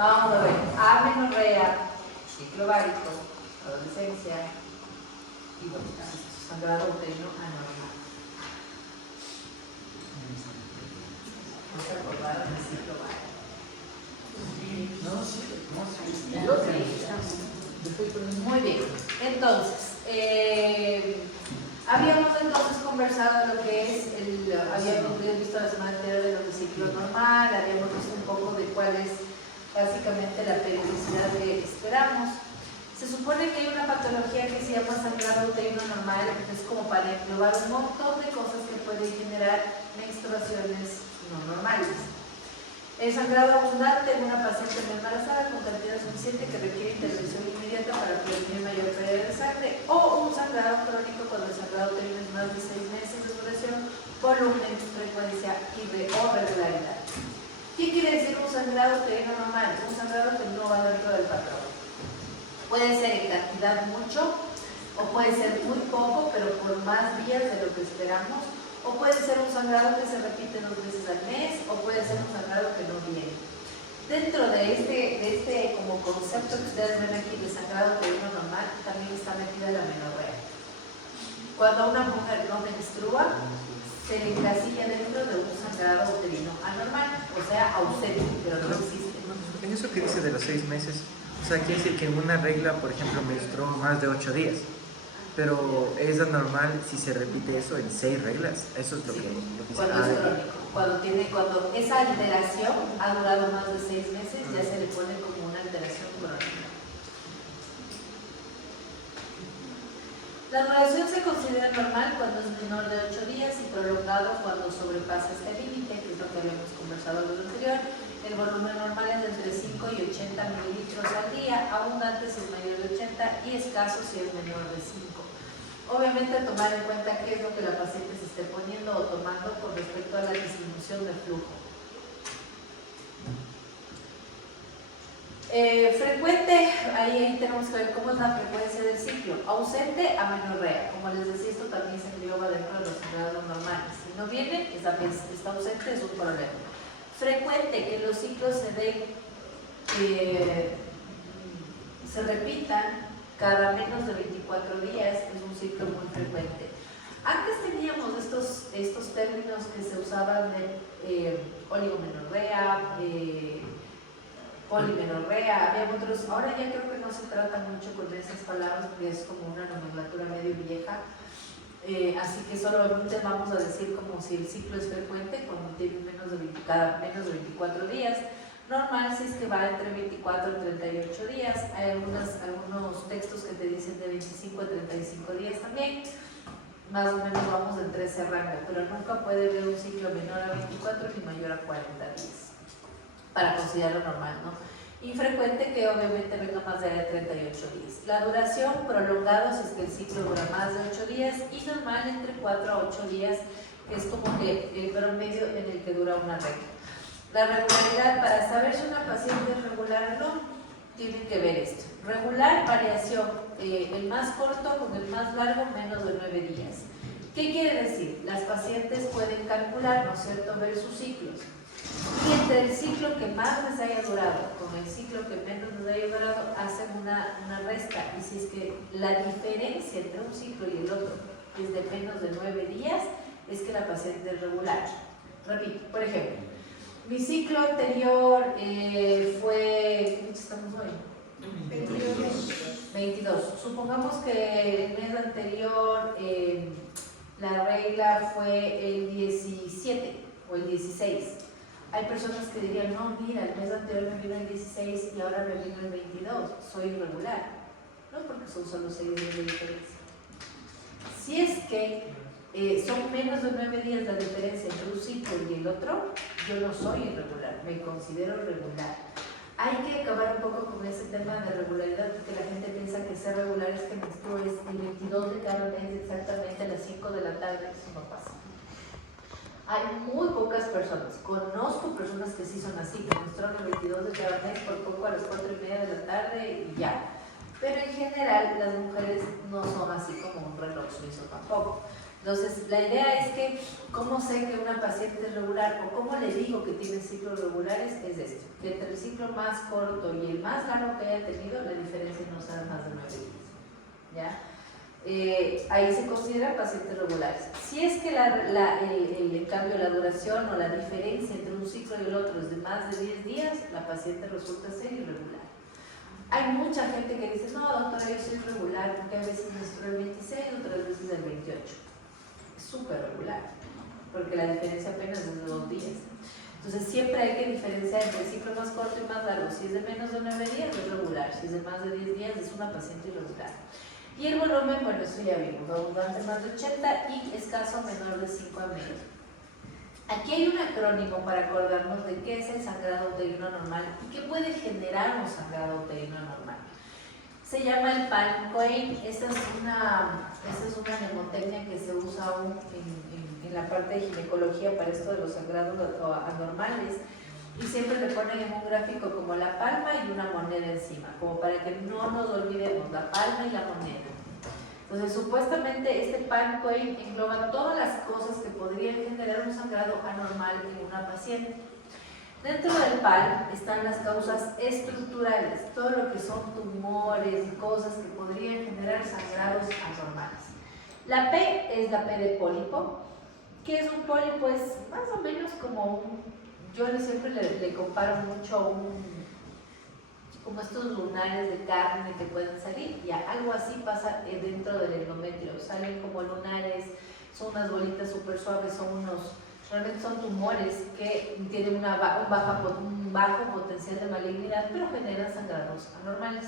Vamos a ver. Amenorrea, ciclo ovárico, adolescencia y bueno, sangrado uterino anormal. No se acordaron del ciclo ovárico. Muy bien. Entonces, habíamos entonces conversado lo que es habíamos visto la semana anterior de lo del ciclo normal, habíamos visto un poco de cuál es básicamente la periodicidad que esperamos. Se supone que hay una patología que se llama sangrado uterino normal, que es como para englobar un montón de cosas que pueden generar menstruaciones no normales. El sangrado abundante en una paciente no embarazada con cantidad suficiente que requiere intervención inmediata para prevenir mayor pérdida de sangre, o un sangrado crónico cuando el sangrado uterino es más de 6 meses de duración, volumen, frecuencia o regularidad. ¿Qué quiere decir un sangrado uterino normal? Un sangrado que no va dentro del patrón. Puede ser en cantidad mucho, o puede ser muy poco, pero por más días de lo que esperamos, o puede ser un sangrado que se repite 2 veces al mes, o puede ser un sangrado que no viene. Dentro de este como concepto que ustedes ven aquí de sangrado uterino normal, también está metida la amenorrea. Cuando una mujer no menstrua, se encasilla dentro de un sangrado uterino anormal, o sea, ausente, pero no existe. En eso que dice de los 6 meses, o sea, quiere decir que en una regla, por ejemplo, menstruó más de 8 días. Pero es anormal si se repite eso en 6 reglas. Eso es lo que cuando es crónico. Cuando esa alteración ha durado más de 6 meses, ya se le pone como una alteración crónica. La duración se considera normal cuando es menor de 8 días y prolongado cuando sobrepasa este límite, que es lo que habíamos conversado en lo anterior. El volumen normal es de entre 5 y 80 mililitros al día, abundante si es mayor de 80 y escaso si es menor de 5. Obviamente tomar en cuenta qué es lo que la paciente se esté poniendo o tomando con respecto a la distribución del flujo. Frecuente, ahí tenemos que ver cómo es la frecuencia del ciclo. Ausente, amenorrea. Como les decía, esto también se engloba dentro de los sangrados normales. Si no viene, está ausente, es un problema. Frecuente, que los ciclos se den, se repitan cada menos de 24 días, es un ciclo muy frecuente. Antes teníamos estos términos que se usaban de oligomenorrea, polimenorrea, había otros, ahora ya creo que no se trata mucho con esas palabras porque es como una nomenclatura medio vieja, así que solamente vamos a decir como si el ciclo es frecuente cuando tiene cada menos de 24 días, normal si es que va entre 24 y 38 días, hay algunos textos que te dicen de 25 a 35 días también, más o menos vamos entre ese rango, pero nunca puede haber un ciclo menor a 24 ni mayor a 40 días. Para considerarlo normal, ¿no? Infrecuente que obviamente venga más de 38 días. La duración prolongado si es que el ciclo dura más de 8 días y normal entre 4 a 8 días, que es como que el promedio en el que dura una regla. La regularidad, para saber si una paciente es regular o no, tiene que ver esto. Regular, variación, el más corto con el más largo, menos de 9 días. ¿Qué quiere decir? Las pacientes pueden calcular, ¿no es cierto?, ver sus ciclos. Y entre el ciclo que más les haya durado con el ciclo que menos les haya durado, hacen una resta. Y si es que la diferencia entre un ciclo y el otro es de menos de 9 días, es que la paciente es regular. Repito, por ejemplo, mi ciclo anterior fue, ¿qué estamos hoy? 22. Supongamos que el mes anterior la regla fue el 17 o el 16. Hay personas que dirían, no, mira, el mes anterior me vino el 16 y ahora me vino el 22, soy irregular. No, porque son solo 6 días de diferencia. Si es que son menos de 9 días la diferencia entre un ciclo y el otro, yo no soy irregular, me considero regular. Hay que acabar un poco con ese tema de regularidad, porque la gente piensa que ser regular es que menstrues el 22 de cada mes exactamente a las 5 de la tarde, eso no pasa. Hay muy pocas personas, conozco personas que sí son así, que menstruan el 22 de cada mes por poco a las 4:30 de la tarde y ya. Pero en general las mujeres no son así como un reloj suizo tampoco. Entonces, la idea es que, ¿cómo sé que una paciente es regular o cómo le digo que tiene ciclos regulares? Es esto, que entre el ciclo más corto y el más largo que haya tenido, la diferencia no sea más de 9 días, ¿ya? Ahí se consideran pacientes regulares. Si es que en cambio la duración o la diferencia entre un ciclo y el otro es de más de 10 días, la paciente resulta ser irregular. Hay mucha gente que dice, no, doctora, yo soy regular, porque a veces menstruo el 26, otras veces el 28. Es súper regular, porque la diferencia apenas es de 2 días. Entonces siempre hay que diferenciar entre el ciclo más corto y más largo. Si es de menos de 9 días es regular, si es de más de 10 días es una paciente irregular. Y el volumen, bueno, eso ya vimos, abundante más de 80 y escaso menor de 5 a medio. Aquí hay un acrónimo para acordarnos de qué es el sangrado uterino normal y qué puede generar un sangrado uterino normal. Se llama el Palm-Cohen. Esta es una mnemotecnia que se usa aún en la parte de ginecología para esto de los sangrados anormales, y siempre le ponen en un gráfico como la palma y una moneda encima, como para que no nos olvidemos la palma y la moneda. Entonces, supuestamente este Palm-Cohen engloba todas las cosas que podrían generar un sangrado anormal en una paciente. Dentro del PAL están las causas estructurales, todo lo que son tumores y cosas que podrían generar sangrados anormales. La P es la P de pólipo. ¿Qué es un pólipo? Es más o menos como yo siempre le comparo mucho a como estos lunares de carne que pueden salir, y algo así pasa dentro del endometrio. Salen como lunares, son unas bolitas súper suaves, realmente son tumores que tienen un bajo potencial de malignidad, pero generan sangrados anormales.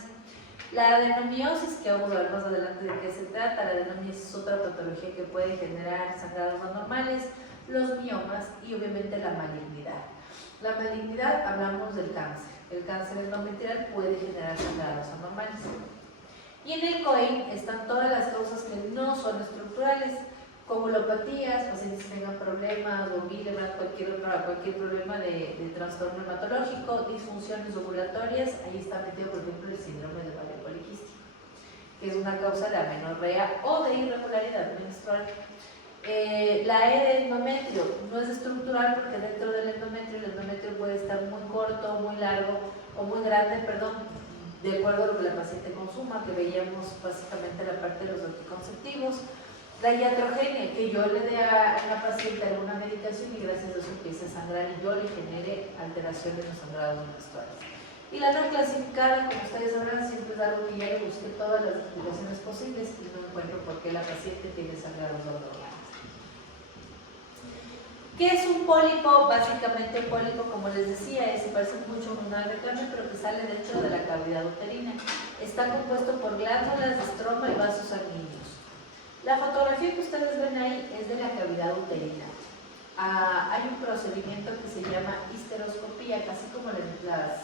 La adenomiosis, que vamos a ver más adelante de qué se trata, la adenomiosis es otra patología que puede generar sangrados anormales, los miomas y obviamente la malignidad. La malignidad, hablamos del cáncer. El cáncer endometrial puede generar sangrados anormales. Y en el COEN están todas las causas que no son estructurales, coagulopatías, pacientes que tengan problemas, o Willebrand, cualquier problema de trastorno hematológico, disfunciones ovulatorias. Ahí está metido, por ejemplo, el síndrome de ovario poliquístico, que es una causa de amenorrea o de irregularidad menstrual. La E de endometrio no es estructural, porque dentro del endometrio el endometrio puede estar muy corto, muy largo o muy grande, de acuerdo a lo que la paciente consuma, que veíamos básicamente la parte de los anticonceptivos. La iatrogenia, que yo le dé a la paciente alguna medicación y gracias a eso empiece a sangrar y yo le genere alteraciones en los sangrados menstruales. Y la no clasificada, como ustedes sabrán, siempre es algo que ya le busqué todas las explicaciones posibles y no encuentro por qué la paciente tiene sangrados abdominales. ¿Qué es un pólipo? Básicamente un pólipo, como les decía, se parece mucho a un lunar de carne, pero que sale dentro de la cavidad uterina. Está compuesto por glándulas de estroma y vasos sanguíneos. La fotografía que ustedes ven ahí es de la cavidad uterina. Hay un procedimiento que se llama histeroscopía, casi como las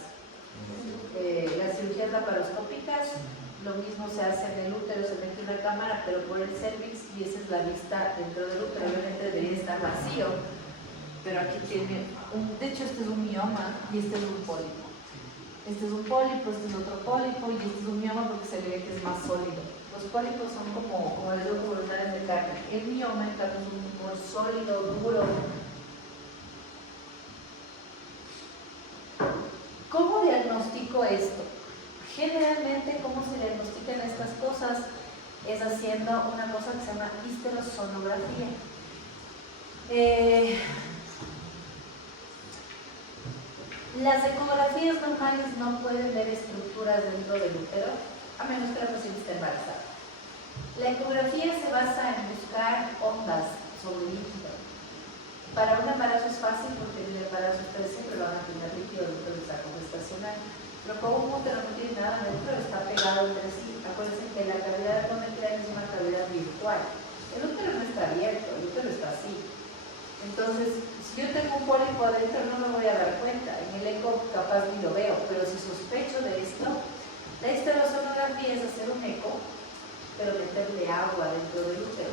cirugías laparoscópicas. Lo mismo se hace en el útero, se mete una cámara, pero por el cervix, y esa es la vista dentro del útero. Obviamente debería estar vacío, pero aquí tiene de hecho este es un mioma y este es un pólipo. Este es un pólipo, este es otro pólipo y este es un mioma porque se le ve que es más sólido. Los pólipos son como les digo, como lunares de carne. El mioma, en cambio, es un tumor sólido, duro. ¿Cómo diagnostico esto? Generalmente, ¿cómo se diagnostican estas cosas? Es haciendo una cosa que se llama histerosonografía. Las ecografías normales no pueden ver estructuras dentro del útero, a menos que la paciente esté embarazada. La ecografía se basa en buscar ondas sobre líquido. Para un embarazo es fácil porque en el embarazo ustedes siempre van a tener líquido dentro del saco gestacional. Pero como un útero no tiene nada dentro, está pegado entre sí. Acuérdense que la cavidad endometrial es una cavidad virtual. El útero no está abierto, el útero está así. Entonces, si yo tengo un pólipo adentro no me voy a dar cuenta. En el eco capaz ni lo veo, pero si sospecho de esto, la histerosonografía es hacer un eco, pero meterle agua dentro del útero.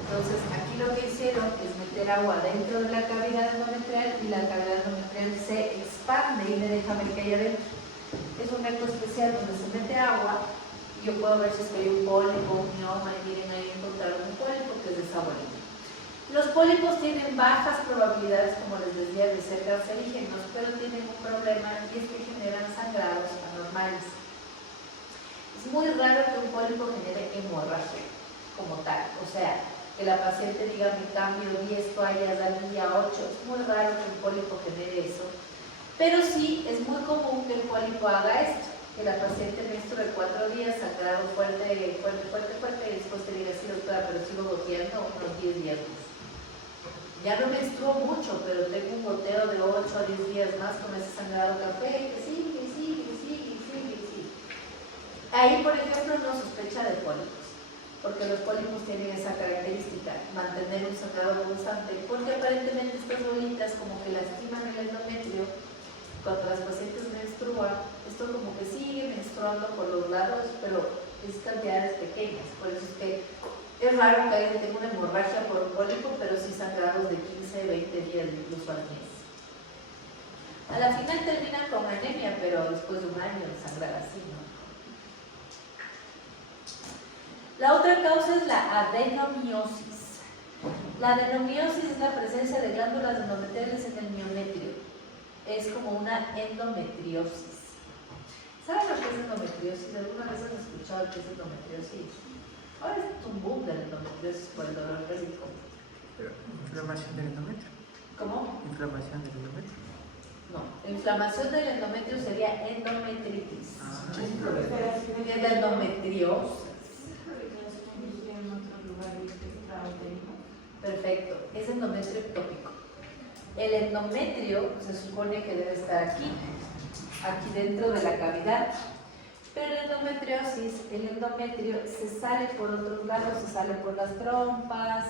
Entonces, aquí lo que hicieron es meter agua dentro de la cavidad endometrial y la cavidad endometrial se expande y me deja ver que hay adentro. Es un eco especial donde se mete agua y Yo puedo ver si es que hay un pólipo, un mioma, y miren, ahí encontraron un pólipo que es de esa bolita. Los pólipos tienen bajas probabilidades, como les decía, de ser cancerígenos, pero tienen un problema y es que generan sangrados anormales. Es muy raro que un pólipo genere hemorragia como tal, o sea, que la paciente diga me cambio 10 toallas al día 8, es muy raro que un pólipo genere eso, pero sí es muy común que el pólipo haga esto, que la paciente menstrue 4 días, sangrado fuerte, y después te diga, sí doctora, pero sigo goteando unos 10 días más. Ya no menstruo mucho, pero tengo un goteo de 8 a 10 días más con ese sangrado café, que sigue. Ahí, por ejemplo, no sospecha de pólipos, porque los pólipos tienen esa característica, mantener un sangrado constante, porque aparentemente estas bolitas como que lastiman el endometrio. Cuando las pacientes menstruan, esto como que sigue menstruando por los lados, pero es cantidades pequeñas, por eso es que es raro que alguien tenga una hemorragia por un pólipo, pero sí sangrados de 15, 20 días incluso al mes. A la final termina con anemia, pero después de un año de sangrar así, ¿no? La otra causa es la adenomiosis. La adenomiosis es la presencia de glándulas endometriales en el miometrio. Es como una endometriosis. ¿Saben lo que es endometriosis? ¿Alguna vez han escuchado qué es endometriosis? Ahora es un boom de la endometriosis por el dolor pélvico. Pero, ¿inflamación del endometrio? ¿Cómo? ¿Inflamación del endometrio? No, la inflamación del endometrio sería endometritis. Es la endometriosis. Perfecto, es endometrio ectópico. El endometrio se supone que debe estar aquí dentro de la cavidad. Pero la endometriosis, el endometrio se sale por otros lados, se sale por las trompas,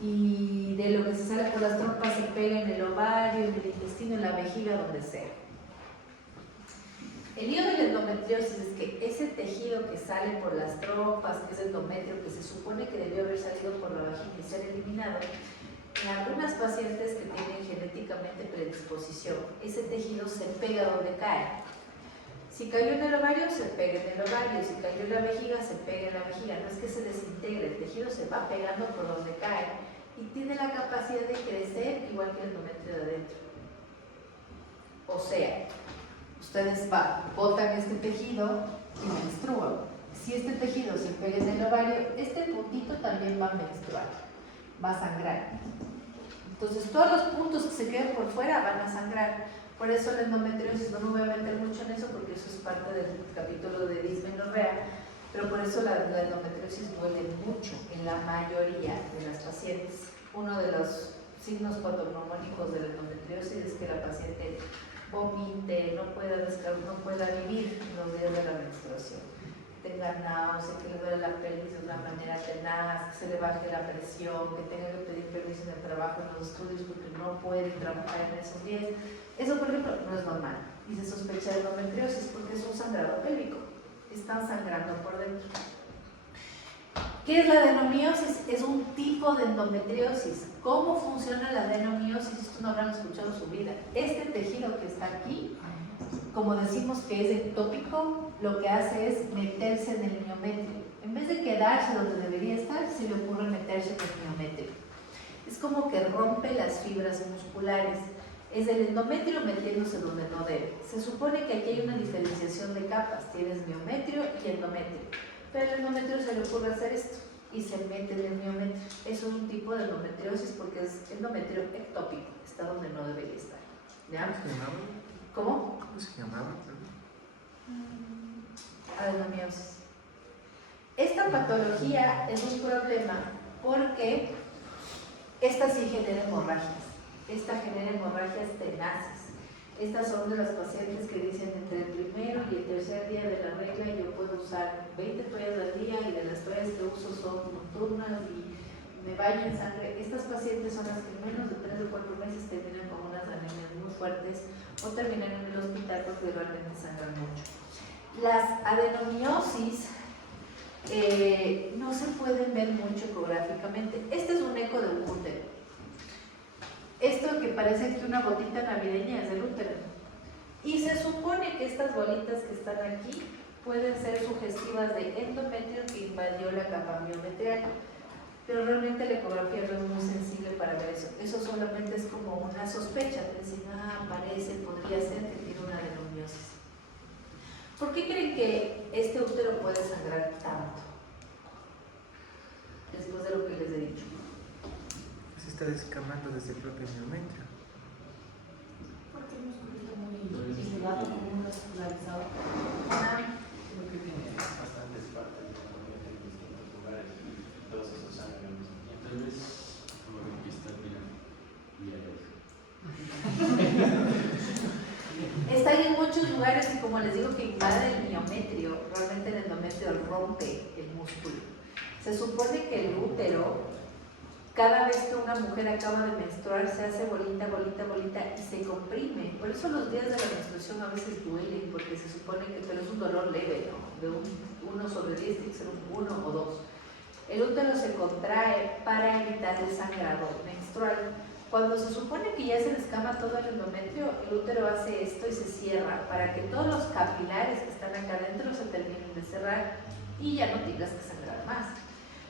y de lo que se sale por las trompas se pega en el ovario, en el intestino, en la vejiga, donde sea. El lío de la endometriosis es que ese tejido que sale por las trompas, que es el endometrio, que se supone que debió haber salido por la vagina y ser eliminado, en algunas pacientes que tienen genéticamente predisposición, ese tejido se pega donde cae. Si cayó en el ovario, se pega en el ovario. Si cayó en la vejiga, se pega en la vejiga. No es que se desintegre, el tejido se va pegando por donde cae y tiene la capacidad de crecer igual que el endometrio de adentro. O sea, ustedes botan este tejido y menstruan. Si este tejido se pega en el ovario, este puntito también va a menstruar, va a sangrar. Entonces todos los puntos que se queden por fuera van a sangrar. Por eso la endometriosis, no me voy a meter mucho en eso porque eso es parte del capítulo de dismenorrea, pero por eso la endometriosis duele mucho en la mayoría de las pacientes. Uno de los signos patognomónicos de la endometriosis es que la paciente vomite, no pueda vivir en los días de la menstruación, tenga náuseas, que le duele la pelvis de una manera tenaz, que se le baje la presión, que tenga que pedir permiso en el trabajo, en los estudios, porque no puede trabajar en esos días. Eso, por ejemplo, no es normal y se sospecha de endometriosis porque es un sangrado pélvico, están sangrando por dentro. ¿Qué es la adenomiosis? Es un tipo de endometriosis. ¿Cómo funciona la adenomiosis? Esto no habrán escuchado en su vida. Este tejido que está aquí, como decimos que es ectópico, lo que hace es meterse en el miometrio. En vez de quedarse donde debería estar, se le ocurre meterse en el miometrio. Es como que rompe las fibras musculares. Es el endometrio metiéndose donde no debe. Se supone que aquí hay una diferenciación de capas. Tienes miometrio y endometrio. Pero al endometrio se le ocurre hacer esto y se mete en el miometrio. Eso es un tipo de endometriosis porque es endometrio ectópico. Está donde no debería estar. ¿Ya? ¿Cómo se llamaba? ¿Cómo? ¿Cómo se llamaba? Adenomiosis. Esta patología es un problema porque esta sí genera hemorragias. Esta genera hemorragias tenaces. Estas son de las pacientes que dicen entre el primero y el tercer día de la regla yo puedo usar 20 toallas al día y de las toallas que uso son nocturnas y me baño en sangre. Estas pacientes son las que en menos de 3 o 4 meses terminan con unas anemias muy fuertes o terminan en el hospital porque realmente sangran mucho. Las adenomiosis no se pueden ver mucho ecográficamente. Este es un eco de un útero. Esto que parece que una bolita navideña es el útero. Y se supone que estas bolitas que están aquí pueden ser sugestivas de endometrio que invadió la capa miometrial. Pero realmente la ecografía no es muy sensible para ver eso. Eso solamente es como una sospecha. Te dicen, parece, podría ser que tiene una adenomiosis. ¿Por qué creen que este útero puede sangrar tanto? Después de lo que les he dicho. Se está descamando desde el propio miometrio. Porque el músculo está muy isolado, como un vascularizado. Creo que tiene bastantes partes de la mente en distintos lugares y todos esos sangran al mismo tiempo. Tal vez como que está Están en muchos lugares y como les digo que invade el miometrio, realmente el endometrio rompe el músculo. Se supone que el útero, cada vez que una mujer acaba de menstruar, se hace bolita, bolita, bolita y se comprime. Por eso los días de la menstruación a veces duelen, porque se supone que pero es un dolor leve, ¿no? De un 1 sobre 10 tiene que ser un 1 o 2. El útero se contrae para evitar el sangrado menstrual. Cuando se supone que ya se descama todo el endometrio, el útero hace esto y se cierra para que todos los capilares que están acá adentro se terminen de cerrar y ya no tengas que sangrar más.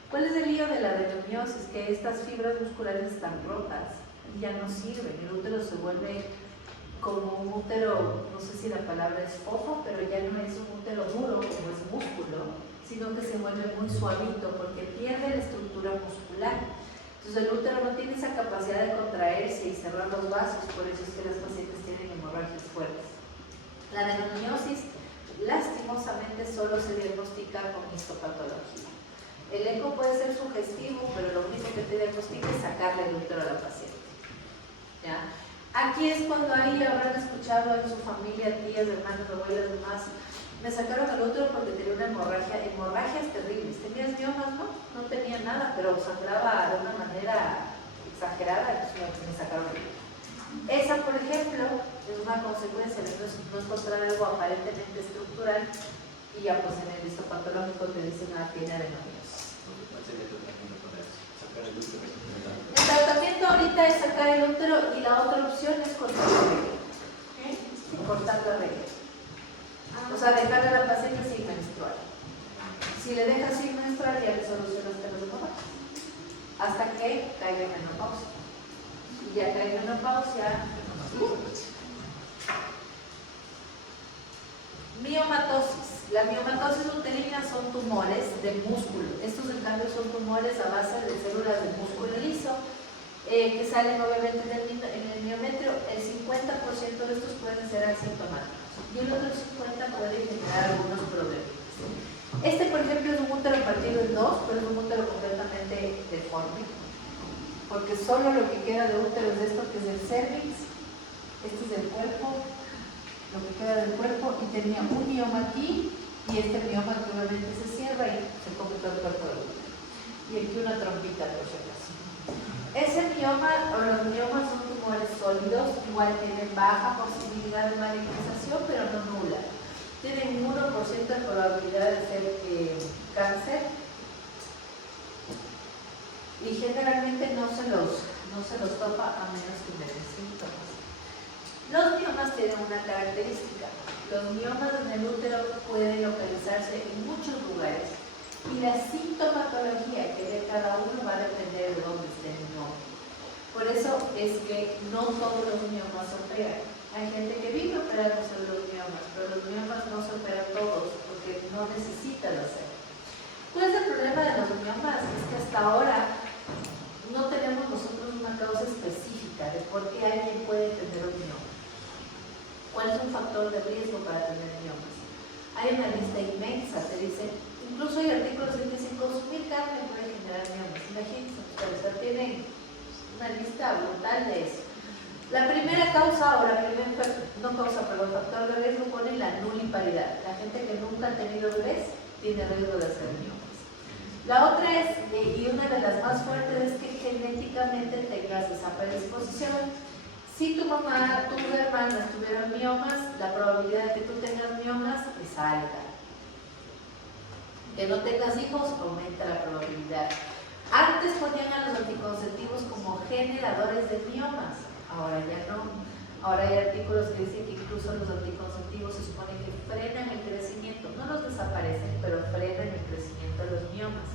¿Cuál es el lío de la adenomiosis? Que estas fibras musculares están rotas y ya no sirven. El útero se vuelve como un útero, no sé si la palabra es fofo, pero ya no es un útero duro como es músculo, sino que se vuelve muy suavito porque pierde la estructura muscular. Entonces el útero no tiene esa capacidad de contraerse y cerrar los vasos, por eso es que las pacientes tienen hemorragias fuertes. La adenomiosis lastimosamente solo se diagnostica con histopatología. El eco puede ser sugestivo, pero lo único que te diagnostica es sacarle el útero a la paciente. ¿Ya? Aquí es cuando ahí habrán escuchado en su familia, tías, hermanos, abuelas, demás, me sacaron el útero porque tenía una hemorragia, hemorragias terribles. Tenías miomas, ¿no? No tenía nada, pero sangraba de una manera exagerada, entonces me sacaron el útero. Esa, por ejemplo, es una consecuencia de no encontrar algo aparentemente estructural y ya pues en el histopatológico te dicen tiene adenomiosis. El tratamiento ahorita es sacar el útero y la otra opción es cortar la regla. Cortar la regla. O sea, dejarle a la paciente sin menstruar. Si le dejas sin menstruar, ya le solucionas los hemorragias. Hasta que caiga en menopausia. Y ya cae en menopausia. Miomatosis. La miomatosis uterina son tumores del músculo. Estos, en cambio, son tumores a base de células de músculo liso que salen obviamente en el miometrio. El 50% de estos pueden ser asintomáticos y el otro 50% puede generar algunos problemas. Este, por ejemplo, es un útero partido en dos, pero es un útero completamente deforme, porque solo lo que queda de útero es esto, que es el cervix. Este es el cuerpo, lo que queda del cuerpo, y tenía un mioma aquí, y este mioma que obviamente se cierra y se come todo el cuerpo del útero. Y aquí una trompita, por si acaso. Ese mioma, o los miomas, son tumores sólidos, igual tienen baja posibilidad de malignización, pero no nula. Tienen 1% de probabilidad de ser cáncer, y generalmente no se los topa a menos que me den síntomas. Los miomas tienen una característica. Los miomas en el útero pueden localizarse en muchos lugares y la sintomatología que dé cada uno va a depender de dónde esté el mioma. Por eso es que no todos los miomas se operan. Hay gente que vive operándose los miomas, pero los miomas no se operan todos porque no necesitan hacerlo. ¿Cuál es el problema de los miomas? Es que hasta ahora no tenemos nosotros una causa específica de por qué alguien puede tener un mioma. ¿Cuál es un factor de riesgo para tener miomas? Hay una lista inmensa, te dicen, incluso hay artículos que dicen consumir carne puede generar miomas. Imagínense ustedes, tienen una lista brutal de eso. La primera causa, factor de riesgo pone la nuliparidad. La gente que nunca ha tenido bebés tiene riesgo de hacer miomas. La otra es, y una de las más fuertes, es que genéticamente tengas esa predisposición. Si tu mamá, tus hermanas tuvieron miomas, la probabilidad de que tú tengas miomas es alta. Que no tengas hijos, aumenta la probabilidad. Antes ponían a los anticonceptivos como generadores de miomas, ahora ya no. Ahora hay artículos que dicen que incluso los anticonceptivos se supone que frenan el crecimiento, no los desaparecen, pero frenan el crecimiento de los miomas.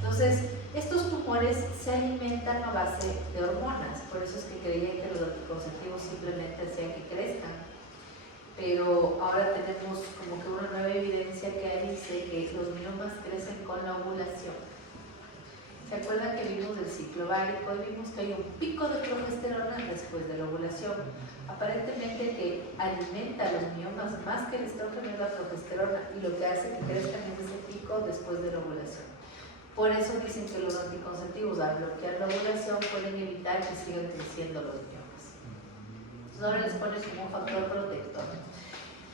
Entonces, estos tumores se alimentan a base de hormonas, por eso es que creían que los anticonceptivos simplemente hacían que crezcan. Pero ahora tenemos como que una nueva evidencia que dice que los miomas crecen con la ovulación. ¿Se acuerdan que vimos del ciclo ovárico y vimos que hay un pico de progesterona después de la ovulación? Aparentemente que alimenta a los miomas más que el estrógeno es la progesterona y lo que hace que crezcan es ese pico después de la ovulación. Por eso dicen que los anticonceptivos al bloquear la ovulación pueden evitar que sigan creciendo los miomas. Entonces ahora les pones como un factor protector.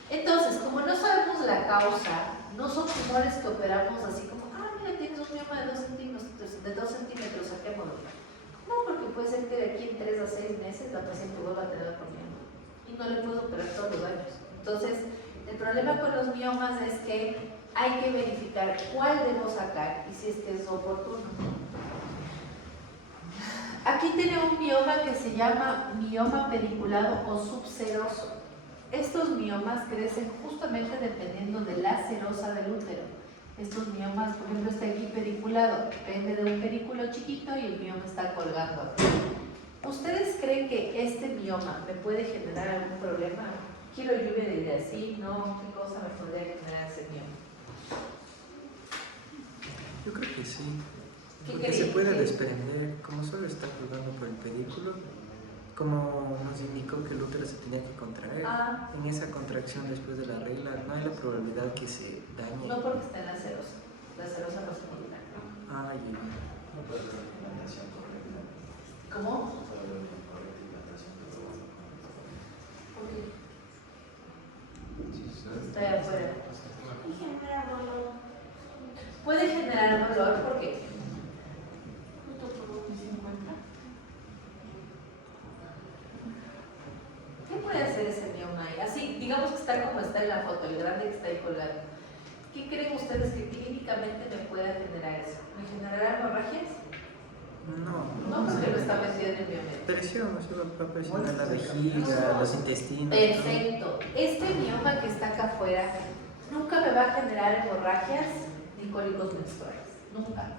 Entonces, como no sabemos la causa, no son tumores que operamos así como mira, tienes un mioma de 2 centímetros, saquémoslo. No, porque puede ser que de aquí en 3 a 6 meses la paciente vuelva a tener otro mioma y no le puedo operar todos los años. Entonces, el problema con los miomas es que hay que verificar cuál debo sacar y si es que es oportuno. Aquí tiene un mioma que se llama mioma pediculado o subseroso. Estos miomas crecen justamente dependiendo de la serosa del útero. Estos miomas, por ejemplo, está aquí pediculado, depende de un pedículo chiquito y el mioma está colgando aquí. ¿Ustedes creen que este mioma me puede generar algún problema? Quiero lluvia de ideas, ¿sí? ¿No? ¿Qué cosa me podría generar ese mioma? Yo creo que sí. ¿Qué Porque creen? se puede desprender, como solo está colgando por el pedículo, como nos indicó que el útero se tenía que contraer. En esa contracción después de la regla no hay la probabilidad que se dañe. No porque está en la serosa. La serosa no se molesta. Ay, No puede haber una implantación correcta. ¿Cómo? No puede haber una correcta implantación, pero bueno. ¿Por qué? Sí, sí, Está ahí afuera. Y genera dolor. Puede generar dolor porque Justo por donde se encuentra. ¿qué puede hacer ese mioma ahí? Así, digamos que está como está en la foto, el grande que está ahí colgado. ¿Qué creen ustedes que clínicamente me pueda generar eso? ¿Me generará hemorragias? No, porque lo está metido en el biométrico. presión, o sea, va a presionar la vejiga, los intestinos. Perfecto. Este mioma que está acá afuera nunca me va a generar hemorragias ni cólicos menstruales. Nunca.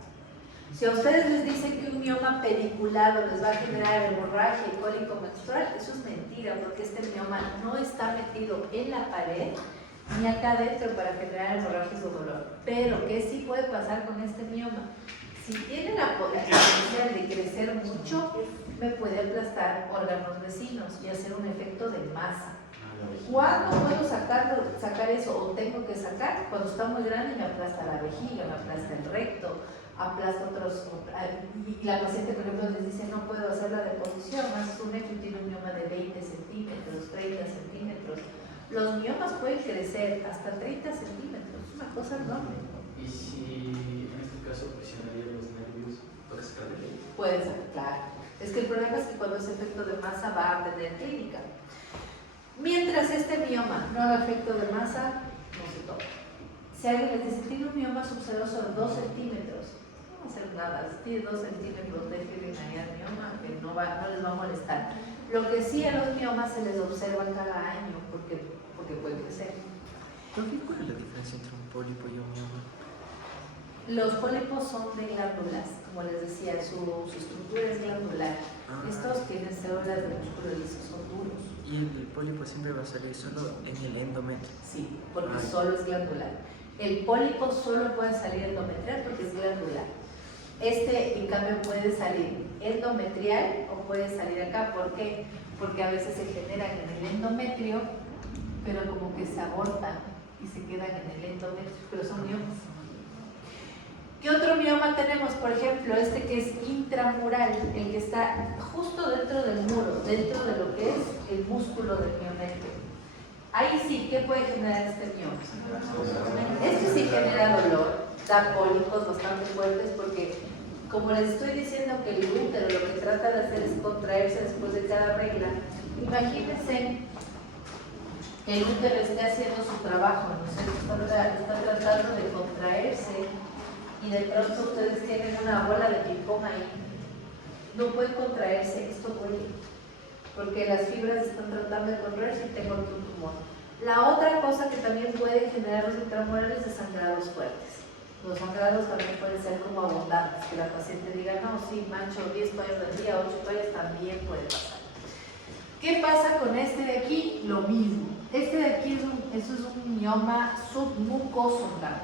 Si a ustedes les dicen que un mioma pediculado les va a generar hemorragia y cólico menstrual, eso es mentira, porque este mioma no está metido en la pared ni acá adentro para generar hemorragias o dolor. Pero, ¿qué sí puede pasar con este mioma? Si tiene la potencial de crecer mucho, me puede aplastar órganos vecinos y hacer un efecto de masa. ¿Cuándo puedo sacar eso o tengo que sacar? Cuando está muy grande me aplasta la vejiga, me aplasta el recto, aplasta otros. Y la paciente, por ejemplo, les dice: no puedo hacer la deposición, haces un eco y tiene un mioma de 20 centímetros, 30 centímetros. Los miomas pueden crecer hasta 30 centímetros, es una cosa enorme. Y si en este caso presionaría los nervios, ¿puede sacar de ahí? Puede ser, claro. Es que el problema es que cuando es efecto de masa va a tener clínica. Mientras este mioma no haga efecto de masa, no se toca. Si alguien les dice: tiene un mioma subseroso de 2 centímetros, no va a hacer nada. Si tiene 2 centímetros de allá el mioma, que no les va a molestar. Lo que sí a los miomas se les observa cada año porque pueden crecer. ¿Cuál es la diferencia entre un pólipo y un mioma? Los pólipos son de glándulas, como les decía, su estructura es glandular. Estos tienen células de músculo liso, son duros. ¿Y el pólipo siempre va a salir solo en el endometrio? Sí, porque solo es glandular. El pólipo solo puede salir endometrial porque es glandular. Este, en cambio, puede salir endometrial o puede salir acá. ¿Por qué? Porque a veces se generan en el endometrio, pero como que se abortan y se quedan en el endometrio, pero son miomas. ¿Qué otro mioma tenemos? Por ejemplo, este que es intramural, el que está justo dentro del muro, dentro de lo que es el músculo del miometrio. Ahí sí, ¿qué puede generar este mioma? Este sí genera dolor, da cólicos bastante fuertes porque, como les estoy diciendo que el útero lo que trata de hacer es contraerse después de cada regla, imagínense que el útero esté haciendo su trabajo, ¿no es cierto? Está tratando de contraerse y de pronto ustedes tienen una bola de ping-pong ahí, no puede contraerse, esto duele. porque las fibras están tratando de correr si tengo aquí un tumor. La otra cosa que también puede generar los intramurales es sangrados fuertes. Los sangrados también pueden ser como abundantes, que la paciente diga, no, sí, mancho 10 toallas al día, 8 toallas, también puede pasar. ¿Qué pasa con este de aquí? Lo mismo. Este de aquí es un mioma submucosongal.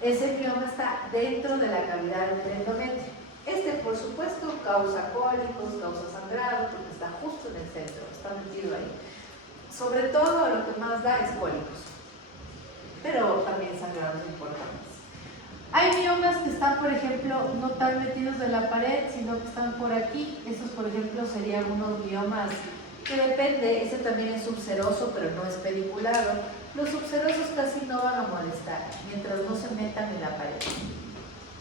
Ese mioma está dentro de la cavidad del endometrio. Este, por supuesto, causa cólicos, causa sangrado, porque está justo en el centro, está metido ahí. Sobre todo, lo que más da es cólicos, pero también sangrados importantes. Hay miomas que están, por ejemplo, no tan metidos en la pared, sino que están por aquí. Esos, por ejemplo, serían unos miomas que depende, ese también es subseroso, pero no es pediculado. Los subserosos casi no van a molestar, mientras no se metan en la pared.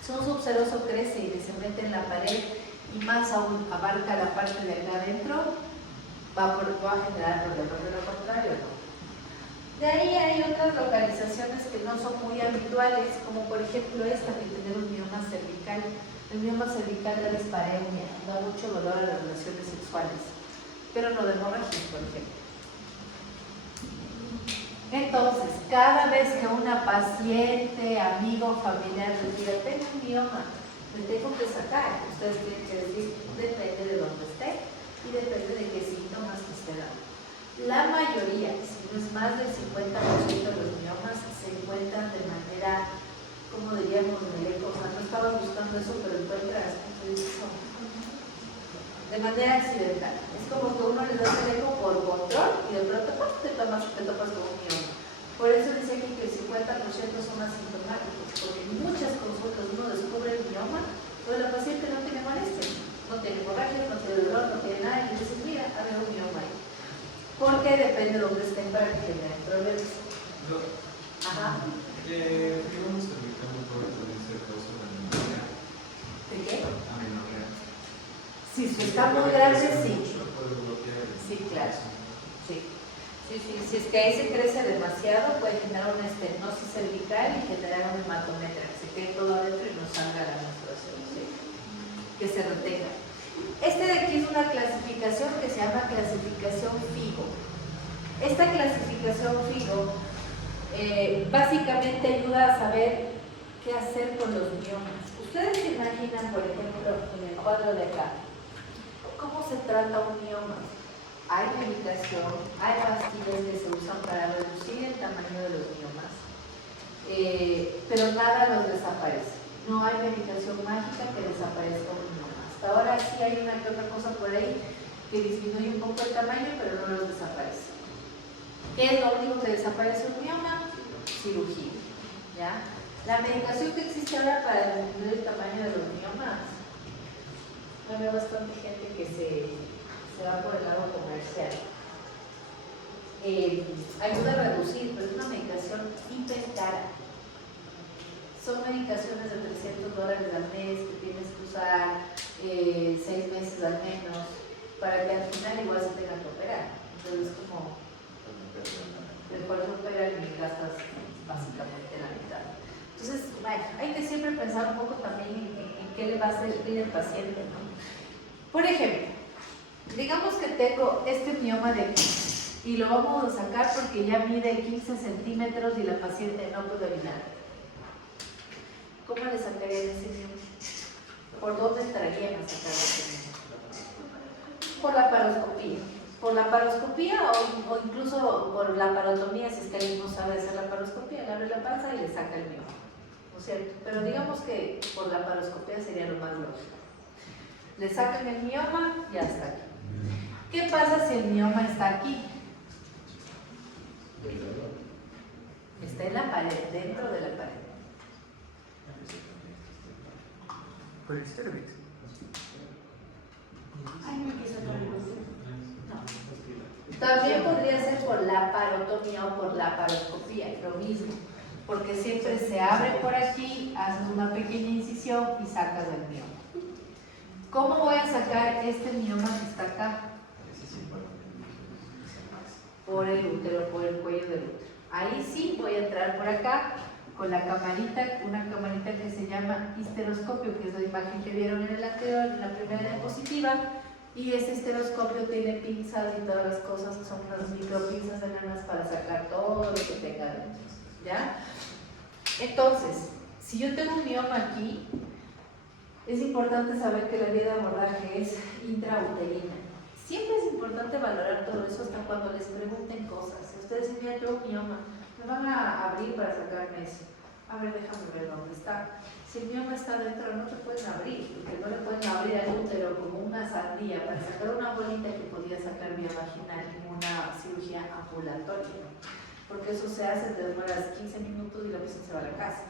Si un subseroso crece y se mete en la pared y más aún abarca la parte de acá adentro, va a generar problemas, de lo contrario no. De ahí hay otras localizaciones que no son muy habituales, como por ejemplo esta, que tener un mioma cervical. El mioma cervical da dispareunia, da mucho dolor a las relaciones sexuales, pero no de hemorragias, por ejemplo. Entonces, cada vez que una paciente, amigo, familiar les diga, tengo un mioma, me tengo que sacar, ustedes tienen que decir, depende de dónde esté y depende de qué síntomas que esté dando. La mayoría, si no es más del 50% de los miomas, se encuentran de manera, como diríamos en el eco, o sea, no estabas buscando eso, pero encuentras eso de manera accidental. Es como que uno le da el eco por control y de pronto te topas con un mioma. Por eso dice aquí que el 50% son asintomáticos, porque en muchas consultas uno descubre el mioma, pero la paciente no tiene molestias, no tiene hemorragia, no tiene dolor, no tiene nada, y le dices, mira, había un mioma ahí. Porque depende de dónde estén para que generen problemas. Ajá. Digamos que el cambio puede ser causa de amenorrea. ¿De qué? Amenorrea. Si está muy grande, sí. Puede bloquear. Sí, claro. Sí. Si es que ahí se crece demasiado, puede generar una estenosis cervical y generar un hematometra, que se quede todo adentro y no salga la menstruación, ¿sí? Que se retenga. Este de aquí es una clasificación que se llama clasificación FIGO. Esta clasificación FIGO básicamente ayuda a saber qué hacer con los miomas. Ustedes se imaginan, por ejemplo, en el cuadro de acá, ¿cómo se trata un mioma? Hay medicación, hay pastillas que se usan para reducir el tamaño de los miomas, pero nada los desaparece. No hay medicación mágica que desaparezca un mioma. Hasta ahora sí hay una que otra cosa por ahí que disminuye un poco el tamaño, pero no los desaparece. ¿Qué es lo único que desaparece un mioma? Cirugía, ¿ya? La medicación que existe ahora para disminuir el tamaño de los miomas, hay bastante gente que se va por el lado comercial. Ayuda a reducir, pero es una medicación hiper cara. Son medicaciones de $300 al mes que tienes que usar 6 meses al menos para que al final igual se tenga que operar. Entonces, como mejor se operan y gastas básicamente la mitad. Entonces, bueno, hay que siempre pensar un poco también en qué le va a servir el paciente, ¿no? Por ejemplo, digamos que tengo este mioma de aquí y lo vamos a sacar porque ya mide 15 centímetros y la paciente no puede orinar. ¿Cómo le sacarían ese mioma? ¿Por dónde entrarían a sacar ese mioma? Por la paroscopía. Por la paroscopía o incluso por la parotomía, si es que alguien no sabe hacer la paroscopía, le abre la panza y le saca el mioma, ¿no es cierto? Pero digamos que por la paroscopía sería lo más lógico. Le sacan el mioma y ya está aquí. ¿Qué pasa si el mioma está aquí? Está en la pared, dentro de la pared. Por el cervix. Ay, me quiso sacar el ojo. No. También podría ser por la parotomía o por la paroscopía, lo mismo. Porque siempre se abre por aquí, haces una pequeña incisión y sacas el mioma. ¿Cómo voy a sacar este mioma que está acá? Por el útero, por el cuello del útero. Ahí sí voy a entrar por acá con la camarita, una camarita que se llama histeroscopio, que es la imagen que vieron en el anterior, en la primera diapositiva. Y este estereoscopio tiene pinzas y todas las cosas que son unas micropinzas enanas para sacar todo lo que tenga dentro, ¿ya? Entonces, si yo tengo un mioma aquí, es importante saber que la vía de abordaje es intrauterina. Siempre es importante valorar todo eso hasta cuando les pregunten cosas. Si ustedes dicen, mira, tengo un mioma, me van a abrir para sacarme eso. A ver, déjame ver dónde está. Si el mioma está dentro, no te pueden abrir, porque no le pueden abrir al útero como una sandía para sacar una bolita que podía sacar vía vaginal en una cirugía ambulatoria, ¿no? Porque eso se hace, te demoras 15 minutos y la persona se va a la casa.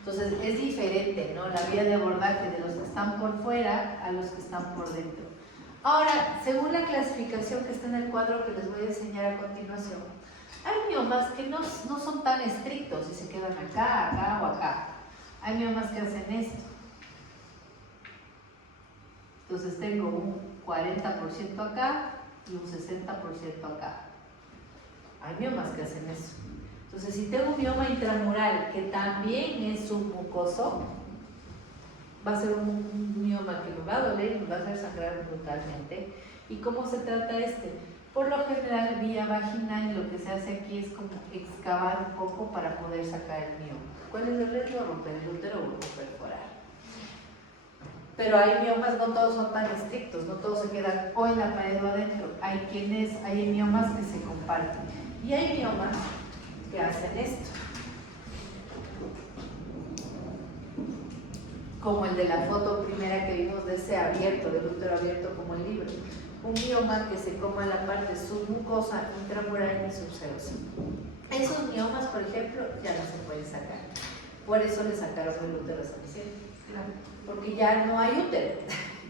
Entonces es diferente, ¿no? La vía de abordaje de los que están por fuera a los que están por dentro. Ahora, según la clasificación que está en el cuadro que les voy a enseñar a continuación, hay miomas que no son tan estrictos y se quedan acá, acá o acá. Hay miomas que hacen esto. Entonces tengo un 40% acá y un 60% acá. Hay miomas que hacen eso. Entonces, si tengo un mioma intramural que también es submucoso, va a ser un mioma que me va a doler y me va a hacer sangrar brutalmente. ¿Y cómo se trata este? Por lo general, vía vaginal, lo que se hace aquí es como excavar un poco para poder sacar el mioma. ¿Cuál es el riesgo? Romper el útero o perforar. Pero hay miomas, no todos son tan estrictos, no todos se quedan o en la pared o adentro. Hay miomas que se comparten. Y hay miomas que hacen esto. Como el de la foto primera que vimos de ese abierto, del útero abierto como el libro. Un mioma que se coma la parte submucosa, intramural y subserosa. Esos miomas, por ejemplo, ya no se pueden sacar. Por eso le sacaron el útero a San Vicente. Porque ya no hay útero.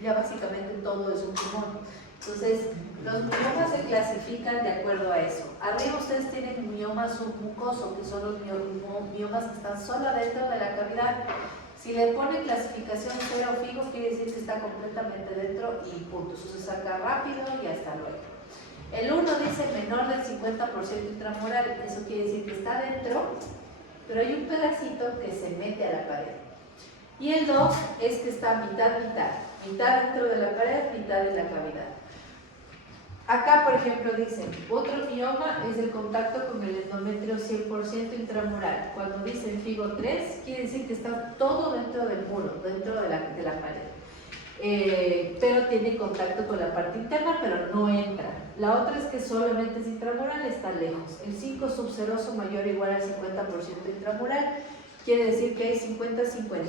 Ya básicamente todo es un tumor. Entonces, los miomas se clasifican de acuerdo a eso. Arriba ustedes tienen mioma submucoso, que son los miomas que están solo dentro de la cavidad. Si le ponen clasificación 0 fijo, quiere decir que está completamente dentro y punto. Eso se saca rápido y hasta luego. El 1 dice menor del 50% intramural, eso quiere decir que está dentro, pero hay un pedacito que se mete a la pared. Y el 2 es que está mitad-mitad, mitad dentro de la pared, mitad en la cavidad. Acá, por ejemplo, dicen, otro mioma es el contacto con el endometrio 100% intramural. Cuando dicen FIGO 3, quiere decir que está todo dentro del muro, dentro de la pared. Pero tiene contacto con la parte interna, pero no entra. La otra es que solamente es intramural, está lejos. El 5 subseroso mayor o igual al 50% intramural, quiere decir que hay 50-50.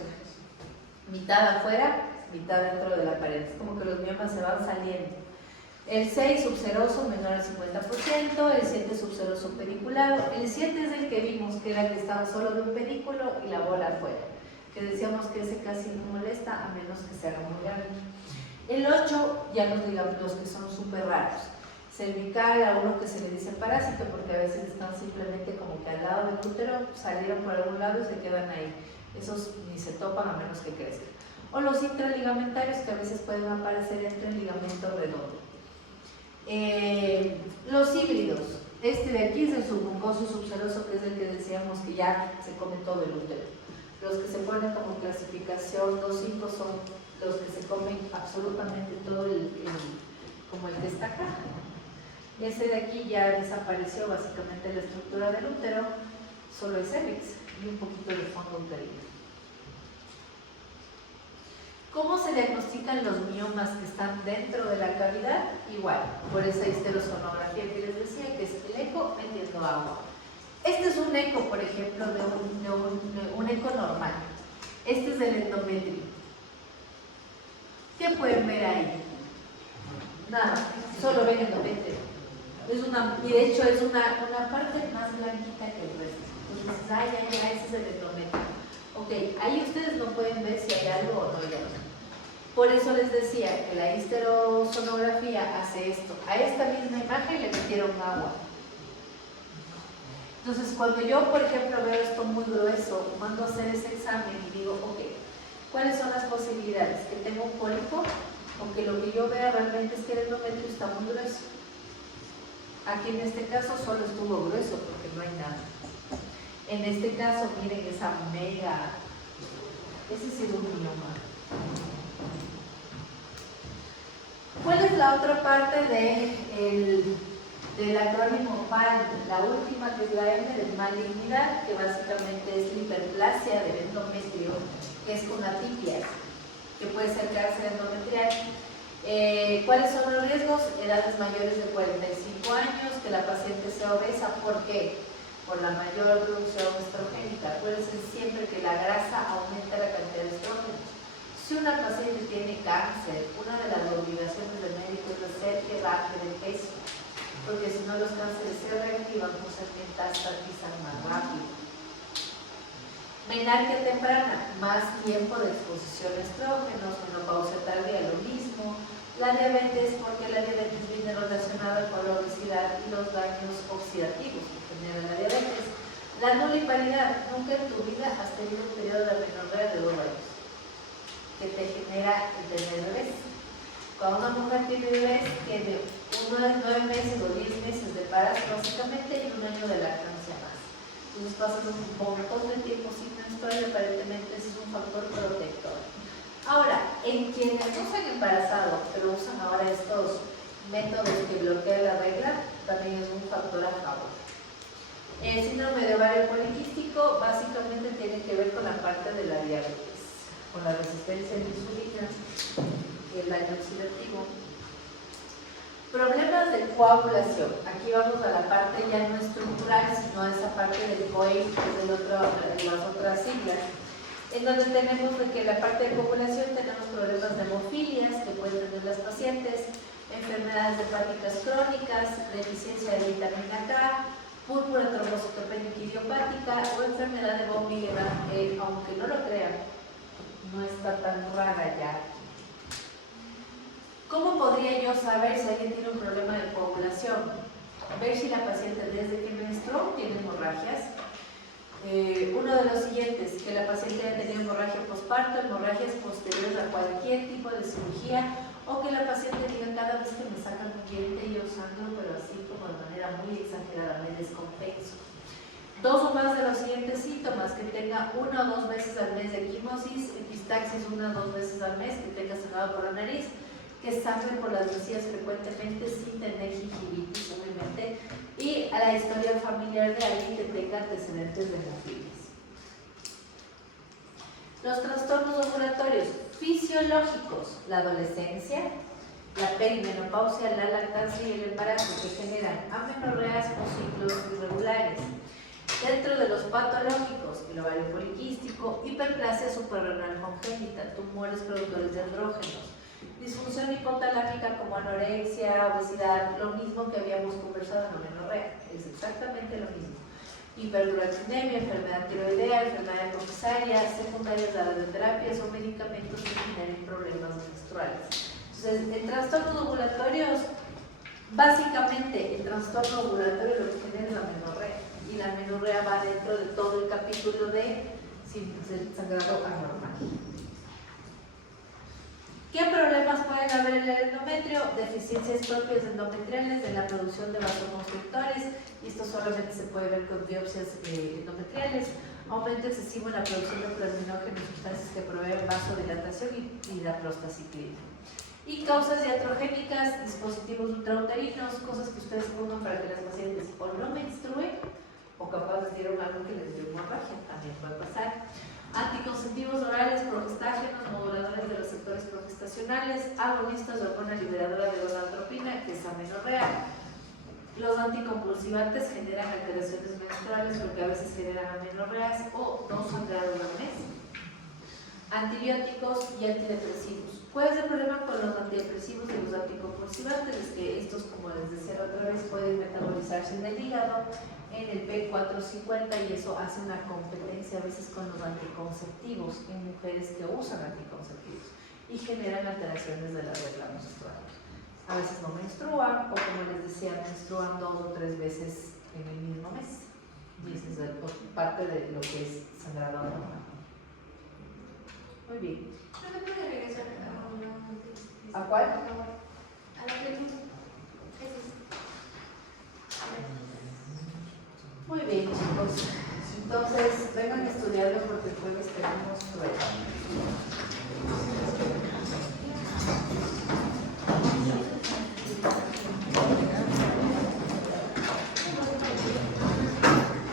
Mitad afuera, mitad dentro de la pared. Es como que los miomas se van saliendo. El 6 subseroso menor al 50%, el 7 subseroso pediculado. El 7 es el que vimos que era el que estaba solo de un pedículo y la bola afuera, que decíamos que ese casi no molesta a menos que se haga muy grande. El 8 ya nos digamos los que son súper raros. Cervical, a uno que se le dice parásito porque a veces están simplemente como que al lado del útero, salieron por algún lado y se quedan ahí. Esos ni se topan a menos que crezcan. O los intraligamentarios que a veces pueden aparecer entre el ligamento redondo. Los híbridos, este de aquí es el submucoso subseroso, que es el que decíamos que ya se come todo el útero. Los que se ponen como clasificación 2-5 son los que se comen absolutamente todo como el que está acá. Ese de aquí ya desapareció básicamente la estructura del útero, solo el cervix y un poquito de fondo uterino. ¿Cómo se diagnostican los miomas que están dentro de la cavidad? Igual, por esa histerosonografía que les decía, que es el eco metiendo agua. Este es un eco, por ejemplo, de un eco normal. Este es del endometrio. ¿Qué pueden ver ahí? Nada, solo ven endometrio. Y de hecho es una parte más blanquita que el resto. Entonces, ese es el endometrio. Ok, ahí ustedes no pueden ver si hay algo o no hay algo. Por eso les decía que la histerosonografía hace esto. A esta misma imagen le metieron agua. Entonces, cuando yo, por ejemplo, veo esto muy grueso, mando a hacer ese examen y digo, ok, ¿cuáles son las posibilidades? ¿Que tengo un pólipo o que lo que yo vea realmente es que el endometrio está muy grueso? Aquí en este caso solo estuvo grueso porque no hay nada. En este caso, miren esa mega, ese sí es un mioma. ¿Cuál es la otra parte del acrónimo MAL? La última, que es la M de malignidad, que básicamente es la hiperplasia del endometrio, que es con atipias, que puede ser cáncer endometrial. ¿Cuáles son los riesgos? Edades mayores de 45 años, que la paciente sea obesa. ¿Por qué? Por la mayor producción estrogénica. Acuérdense siempre que la grasa aumenta la cantidad de estrógenos. Si una paciente tiene cáncer, una de las obligaciones del médico es hacer que baje de peso, porque si no los cánceres se reactivan, pues se metastatizan más rápido. Menarquia temprana, más tiempo de exposición a estrógenos, menopausia tardía, lo mismo. La diabetes, porque la diabetes viene relacionada con la obesidad y los daños oxidativos que genera la diabetes. La nuliparidad, nunca en tu vida has tenido un periodo de amenorrea de 2 años, que te genera el tener bebés. Cuando una mujer tiene bebés, tiene 9 meses o 10 meses de embarazo básicamente y 1 año de lactancia más. Entonces pasas un montón de tiempo sin menstruar y aparentemente ese es un factor protector. Ahora, en quienes no se han embarazado, pero usan ahora estos métodos que bloquean la regla, también es un factor a favor. El síndrome de ovario poliquístico básicamente tiene que ver con la parte de la diabetes, con la resistencia a la insulina y el daño oxidativo. Problemas de coagulación. Aquí vamos a la parte ya no estructural, sino a esa parte del COE, que es de las otras siglas, en donde tenemos de que en la parte de coagulación tenemos problemas de hemofilias que pueden tener las pacientes, enfermedades hepáticas crónicas, deficiencia de vitamina K, púrpura trombocitopénica idiopática o enfermedad de von Willebrand, aunque no lo crean, no está tan rara ya. ¿Cómo podría yo saber si alguien tiene un problema de coagulación? Ver si la paciente desde que menstruó tiene hemorragias. Uno de los siguientes, que la paciente haya tenido hemorragia posparto, hemorragias posteriores a cualquier tipo de cirugía, o que la paciente diga cada vez que me sacan un diente yo sangro, pero así como de manera muy exagerada, me descompenso. 2 o más de los siguientes síntomas, que tenga 1 o 2 veces al mes de equimosis, epistaxis 1 o 2 veces al mes, que tenga sangrado por la nariz, que sangre por las vacías frecuentemente sin tener gingivitis, obviamente, y a la historia familiar de alguien que tenga antecedentes de hemofilias. Los trastornos ovulatorios fisiológicos, la adolescencia, la perimenopausia, la lactancia y el embarazo, que generan amenorreas o ciclos irregulares. Dentro de los patológicos, el ovario poliquístico, hiperplasia suprarrenal congénita, tumores productores de andrógenos, disfunción hipotalámica como anorexia, obesidad, lo mismo que habíamos conversado en la amenorrea, es exactamente lo mismo. Hiperuratinemia, enfermedad tiroidea, enfermedad coxaria, secundarias de radioterapias o medicamentos que generen problemas menstruales. Entonces, en trastornos ovulatorios, básicamente el trastorno ovulatorio lo que genera es la amenorrea, y la amenorrea va dentro de todo el capítulo de sangrado anormal. ¿Qué problemas pueden haber en el endometrio? Deficiencias propias endometriales de la producción de vasoconstrictores, y esto solamente se puede ver con biopsias endometriales. Aumento excesivo en la producción de plasminógenos, sustancias que proveen vasodilatación y la prostaciclina. Y causas iatrogénicas, dispositivos ultrauterinos, cosas que ustedes pongan para que las pacientes o no menstruen o capaz les dieron algo que les dio hemorragia, también puede pasar. Anticonceptivos orales, progestágenos, moduladores de los sectores progestacionales, agonistas de hormona liberadora de gonadotropina, que es amenorrea. Los anticonvulsivantes generan alteraciones menstruales porque a veces generan amenorreas o no sangrado al mes. Antibióticos y antidepresivos. ¿Cuál es el problema con los antidepresivos y los anticonvulsivantes? Es que estos, como les decía la otra vez, pueden metabolizarse en el hígado, en el P450, y eso hace una competencia a veces con los anticonceptivos en mujeres que usan anticonceptivos y generan alteraciones de la regla menstrual. A veces no menstruan, o como les decía, menstruan 2 o 3 veces en el mismo mes, y esa es parte de lo que es sangrado anormal. Muy bien. ¿No me puede regresar ¿A cuál? a la pregunta? Muy bien, chicos. Entonces, vengan estudiando porque el jueves tenemos prueba.